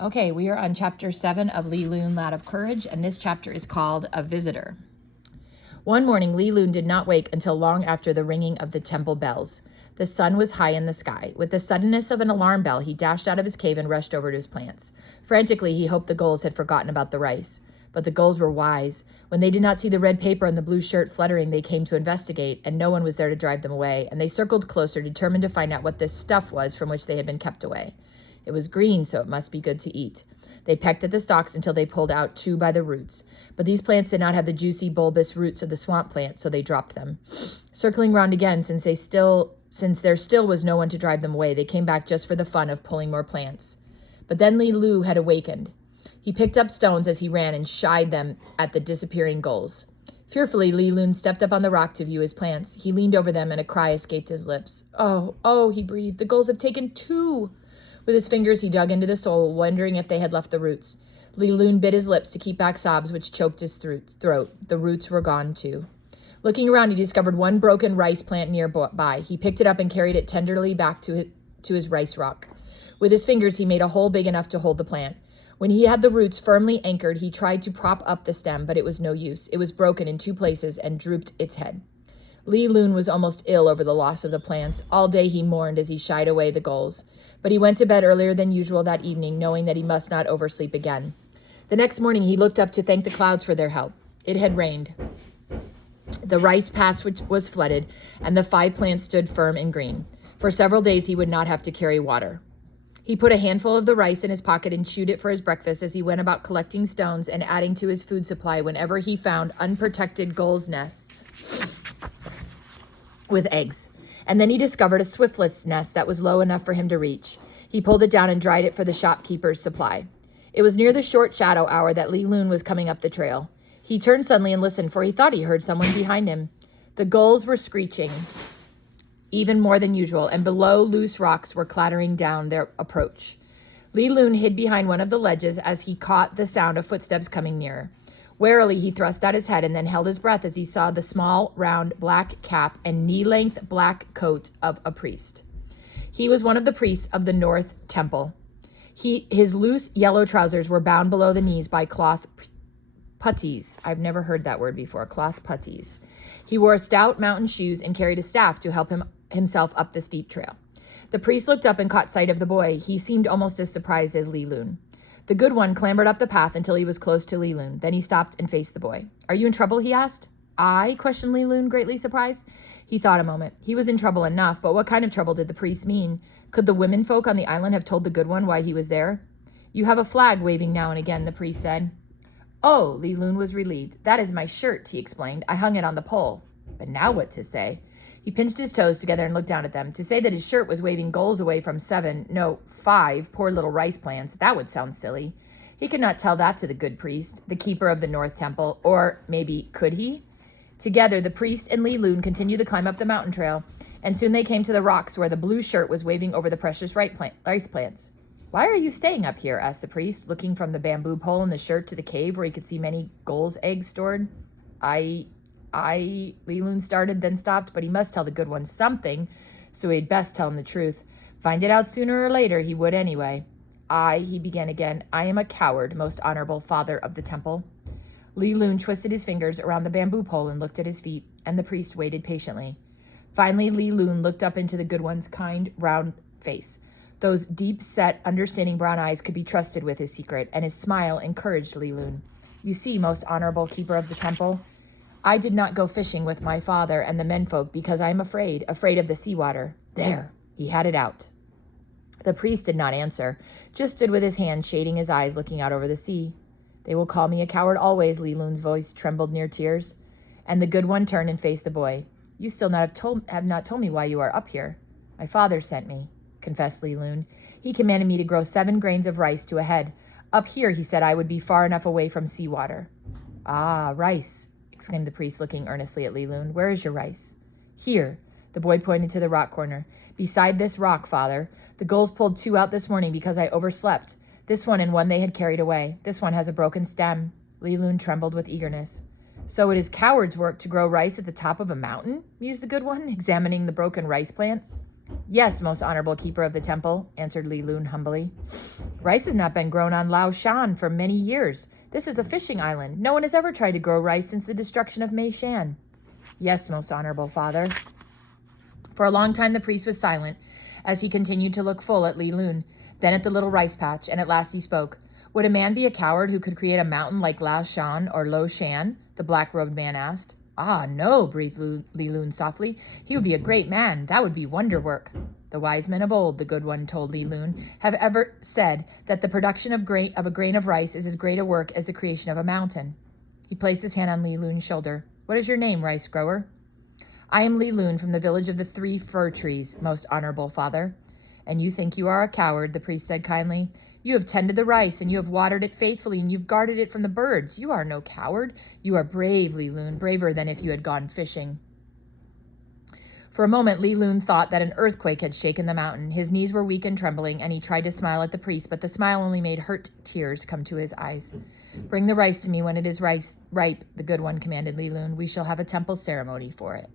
Okay, we are on chapter 7 of Li Lun, Lad of Courage, and this chapter is called A Visitor. One morning, Li Lun did not wake until long after the ringing of the temple bells. The sun was high in the sky. With the suddenness of an alarm bell, he dashed out of his cave and rushed over to his plants. Frantically, he hoped the gulls had forgotten about the rice. But the gulls were wise. When they did not see the red paper and the blue shirt fluttering, they came to investigate, and no one was there to drive them away, and they circled closer, determined to find out what this stuff was from which they had been kept away. It was green, so it must be good to eat. They pecked at the stalks until they pulled out 2 by the roots. But these plants did not have the juicy, bulbous roots of the swamp plant, so they dropped them. Circling round again, since there still was no one to drive them away, they came back just for the fun of pulling more plants. But then Li Lu had awakened. He picked up stones as he ran and shied them at the disappearing gulls. Fearfully, Li Lun stepped up on the rock to view his plants. He leaned over them and a cry escaped his lips. Oh, he breathed. The gulls have taken 2. With his fingers, he dug into the soil, wondering if they had left the roots. Li Lun bit his lips to keep back sobs which choked his throat. The roots were gone, too. Looking around, he discovered one broken rice plant nearby. He picked it up and carried it tenderly back to his rice rock. With his fingers, he made a hole big enough to hold the plant. When he had the roots firmly anchored, he tried to prop up the stem, but it was no use. It was broken in 2 places and drooped its head. Li Lun was almost ill over the loss of the plants. All day he mourned as he shied away the gulls. But he went to bed earlier than usual that evening, knowing that he must not oversleep again. The next morning he looked up to thank the clouds for their help. It had rained. The rice patch was flooded, and the 5 plants stood firm and green. For several days he would not have to carry water. He put a handful of the rice in his pocket and chewed it for his breakfast as he went about collecting stones and adding to his food supply whenever he found unprotected gulls' nests with eggs. And then he discovered a swiftlets nest that was low enough for him to reach. He pulled it down and dried it for the shopkeeper's supply. It was near the short shadow hour that Li Lun was coming up the trail. He turned suddenly and listened, for he thought he heard someone behind him. The gulls were screeching even more than usual, and below loose rocks were clattering down their approach. Li Lun hid behind one of the ledges as he caught the sound of footsteps coming nearer. Warily, he thrust out his head and then held his breath as he saw the small, round, black cap and knee-length black coat of a priest. He was one of the priests of the North Temple. His loose yellow trousers were bound below the knees by cloth puttees. I've never heard that word before, cloth puttees. He wore stout mountain shoes and carried a staff to help himself up the steep trail. The priest looked up and caught sight of the boy. He seemed almost as surprised as Li Lun. The good one clambered up the path until he was close to Li Lun. Then he stopped and faced the boy. "Are you in trouble?" he asked. "I?" questioned Li Lun, greatly surprised. He thought a moment. He was in trouble enough, but what kind of trouble did the priest mean? Could the women folk on the island have told the good one why he was there? "You have a flag waving now and again," the priest said. "Oh," Li Lun was relieved. "That is my shirt," he explained. "I hung it on the pole." But now what to say? He pinched his toes together and looked down at them. To say that his shirt was waving gulls away from 5 poor little rice plants, that would sound silly. He could not tell that to the good priest, the keeper of the North Temple, or maybe could he? Together, the priest and Li Lun continued the climb up the mountain trail, and soon they came to the rocks where the blue shirt was waving over the precious rice plants. "Why are you staying up here?" asked the priest, looking from the bamboo pole in the shirt to the cave where he could see many gulls' eggs stored. Li Lun started, then stopped, but he must tell the good one something, so he'd best tell him the truth. Find it out sooner or later, he would anyway. He began again. "I am a coward, most honorable father of the temple." Li Lun twisted his fingers around the bamboo pole and looked at his feet, and the priest waited patiently. Finally, Li Lun looked up into the good one's kind, round face. Those deep-set, understanding brown eyes could be trusted with his secret, and his smile encouraged Li Lun. "You see, most honorable keeper of the temple, I did not go fishing with my father and the menfolk because I am afraid of the seawater." There, he had it out. The priest did not answer, just stood with his hand shading his eyes, looking out over the sea. "They will call me a coward always," Li Lun's voice trembled near tears. And the good one turned and faced the boy. "You still have not told me why you are up here." "My father sent me," confessed Li Lun. "He commanded me to grow 7 grains of rice to a head. Up here, he said, I would be far enough away from seawater." "Ah, rice," exclaimed the priest, looking earnestly at Li Lun. "Where is your rice?" "Here." The boy pointed to the rock corner. "Beside this rock, father. The gulls pulled 2 out this morning because I overslept. This one and one they had carried away. This one has a broken stem." Li Lun trembled with eagerness. "So it is coward's work to grow rice at the top of a mountain?" mused the good one, examining the broken rice plant. Yes, most honorable keeper of the temple, answered Li Lun humbly. Rice has not been grown on Lao Shan for many years. This is a fishing island. No one has ever tried to grow rice since the destruction of Mei Shan. Yes, most honorable father. For a long time the priest was silent as he continued to look full at Li Lun, then at the little rice patch, and at last he spoke. Would a man be a coward who could create a mountain like Lao Shan or Lo Shan? The black-robed man asked. Ah, no, breathed Li Lun softly. He would be a great man. That would be wonder work. The wise men of old, the good one told Li Lun, have ever said that the production of a grain of rice is as great a work as the creation of a mountain. He placed his hand on Li Lun's shoulder. What is your name, rice grower? I am Li Lun from the village of the 3 fir trees, most honorable father. And you think you are a coward, the priest said kindly. You have tended the rice, and you have watered it faithfully, and you've guarded it from the birds. You are no coward. You are brave, Li Lun, braver than if you had gone fishing. For a moment, Li Lun thought that an earthquake had shaken the mountain. His knees were weak and trembling, and he tried to smile at the priest, but the smile only made hurt tears come to his eyes. Bring the rice to me when it is ripe, the good one commanded Li Lun. We shall have a temple ceremony for it.